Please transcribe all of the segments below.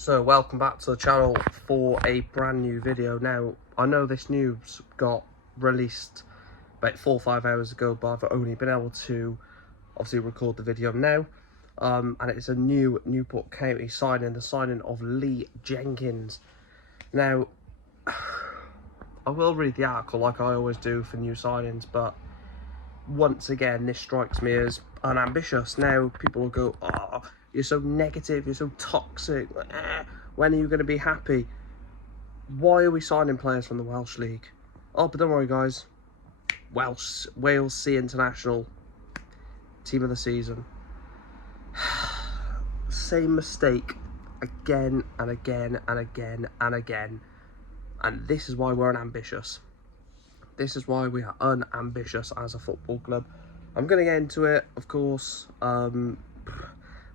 So welcome back to the channel for a brand new video. Now I know this news got released about 4 or 5 hours ago, but I've only been able to obviously record the video now, and it's a new Newport County signing, the signing of Lee Jenkins. Now I will read the article like I always do for new signings, but once again this strikes me as unambitious. Now people will go, oh, you're so negative, you're so toxic, when are you going to be happy? Why are we signing players from the Welsh League? Oh, but don't worry guys, Wales Sea International, team of the season. Same mistake again and again and again and again, and this is why we're unambitious. This is why we are unambitious as a football club. I'm going to get into it, of course,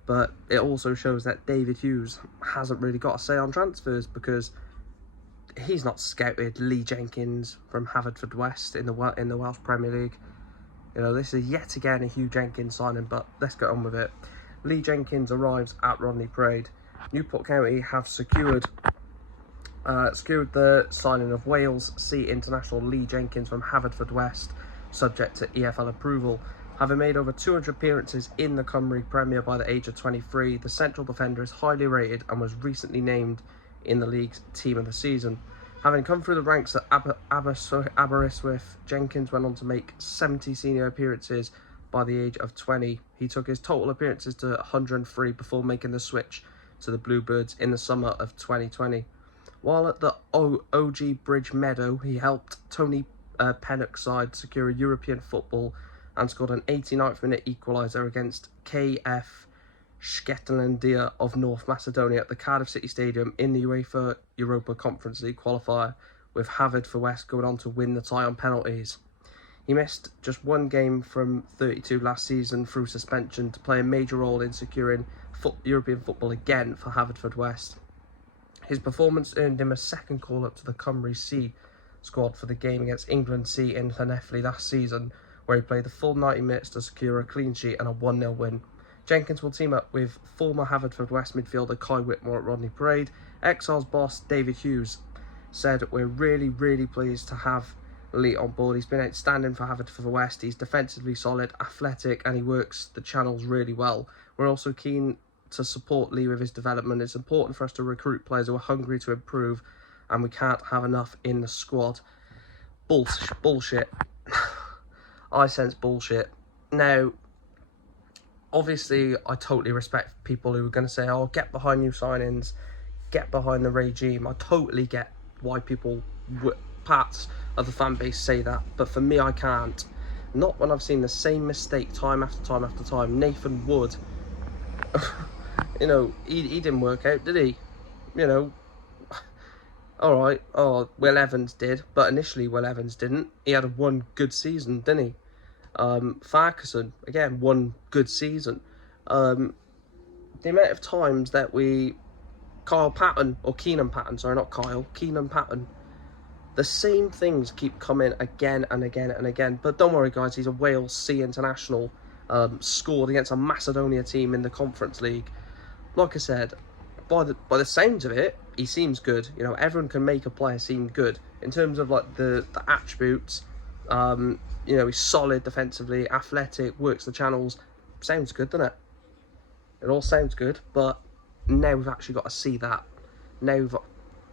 but it also shows that David Hughes hasn't really got a say on transfers, because he's not scouted Lee Jenkins from Haverfordwest in the Welsh Premier League. You know, this is yet again a Hugh Jenkins signing, but let's get on with it. Lee Jenkins arrives at Rodney Parade. Newport County have secured the signing of Wales Sea International Lee Jenkins from Haverfordwest, subject to EFL approval. Having made over 200 appearances in the Cymru Premier by the age of 23, the central defender is highly rated and was recently named in the league's team of the season. Having come through the ranks at Aberystwyth, Jenkins went on to make 70 senior appearances by the age of 20. He took his total appearances to 103 before making the switch to the Bluebirds in the summer of 2020. While at the OG Bridge Meadow, he helped Tony Pennock's side secure a European football and scored an 89th minute equaliser against KF Shketlandia of North Macedonia at the Cardiff City Stadium in the UEFA Europa Conference League qualifier, with Haverfordwest going on to win the tie on penalties. He missed just one game from 32 last season through suspension to play a major role in securing European football again for Haverfordwest. His performance earned him a second call-up to the Cymru C squad for the game against England C in Llanelli last season, where he played the full 90 minutes to secure a clean sheet and a 1-0 win. Jenkins will team up with former Haverfordwest midfielder Kai Whitmore at Rodney Parade. Exiles boss David Hughes said, "We're really pleased to have Lee on board. He's been outstanding for Haverfordwest. He's defensively solid, athletic, and he works the channels really well. We're also keen to support Lee with his development. It's important for us to recruit players who are hungry to improve, and we can't have enough in the squad." Bullshit. I sense bullshit. Now, obviously, I totally respect people who are going to say, oh, get behind new signings, get behind the regime. I totally get why parts of the fan base say that, but for me, I can't. Not when I've seen the same mistake time after time after time. Nathan Wood, you know, he didn't work out, did he? You know, alright, Will Evans did, but initially Will Evans didn't. He had one good season, didn't he? Farquharson, again, one good season. The amount of times that Keenan Patton, the same things keep coming again and again and again. But don't worry guys, he's a Wales Sea International, scored against a Macedonia team in the Conference League. Like I said, by the sounds of it, he seems good. You know, everyone can make a player seem good in terms of like the attributes. You know, he's solid defensively, athletic, works the channels. Sounds good, doesn't it? It all sounds good, but now we've actually got to see that. Now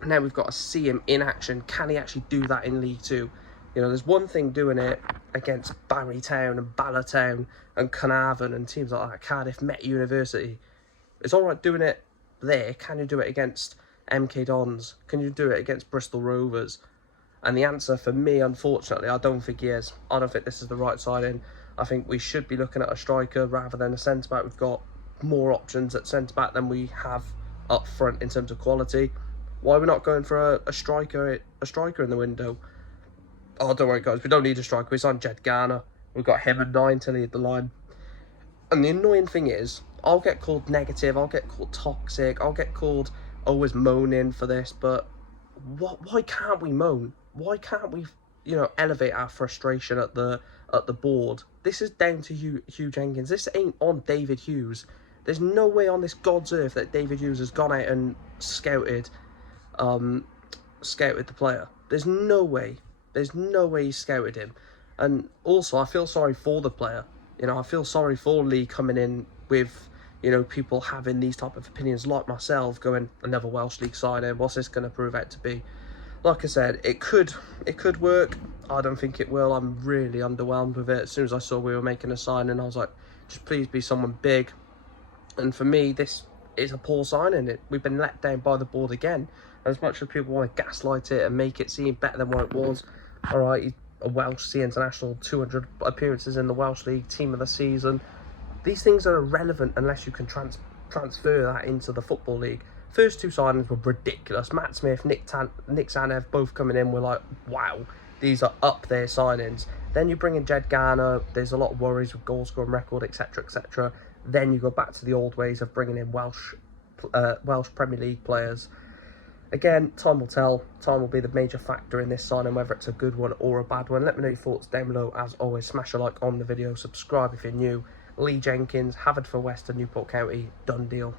we've got to see him in action. Can he actually do that in League Two? You know, there's one thing doing it against Barry Town and Bala Town and Carnarvon and teams like that, Cardiff Met University. It's all right doing it there. Can you do it against MK Dons? Can you do it against Bristol Rovers? And the answer for me, unfortunately, I don't think he is. I don't think this is the right signing. I think we should be looking at a striker rather than a centre-back. We've got more options at centre-back than we have up front in terms of quality. Why are we not going for a striker in the window? Oh, don't worry, guys. We don't need a striker. We signed Jed Garner. We've got him and 9 to lead the line. And the annoying thing is, I'll get called negative. I'll get called toxic. I'll get called always moaning for this. But why can't we moan? Why can't we, you know, elevate our frustration at the board? This is down to Hugh Jenkins. This ain't on David Hughes. There's no way on this God's earth that David Hughes has gone out and scouted the player. There's no way he scouted him. And also, I feel sorry for the player. You know, I feel sorry for Lee coming in with, you know, people having these type of opinions like myself, going, another Welsh League signing, what's this going to prove out to be? Like I said, it could work. I don't think it will. I'm really underwhelmed with it. As soon as I saw we were making a signing, I was like, just please be someone big. And for me, this is a poor signing. We've been let down by the board again. As much as people want to gaslight it and make it seem better than what it was, all right, he's a Welsh Sea International, 200 appearances in the Welsh League, team of the season. These things are irrelevant unless you can transfer that into the Football League. First two signings were ridiculous. Matt Smith, Nick Zanev both coming in. We're like, wow, these are up there signings. Then you bring in Jed Garner. There's a lot of worries with goal scoring record, etc., etc. Then you go back to the old ways of bringing in Welsh Premier League players. Again, time will tell. Time will be the major factor in this signing, whether it's a good one or a bad one. Let me know your thoughts down below. As always, smash a like on the video, subscribe if you're new. Lee Jenkins, Haverfordwest and Newport County, done deal.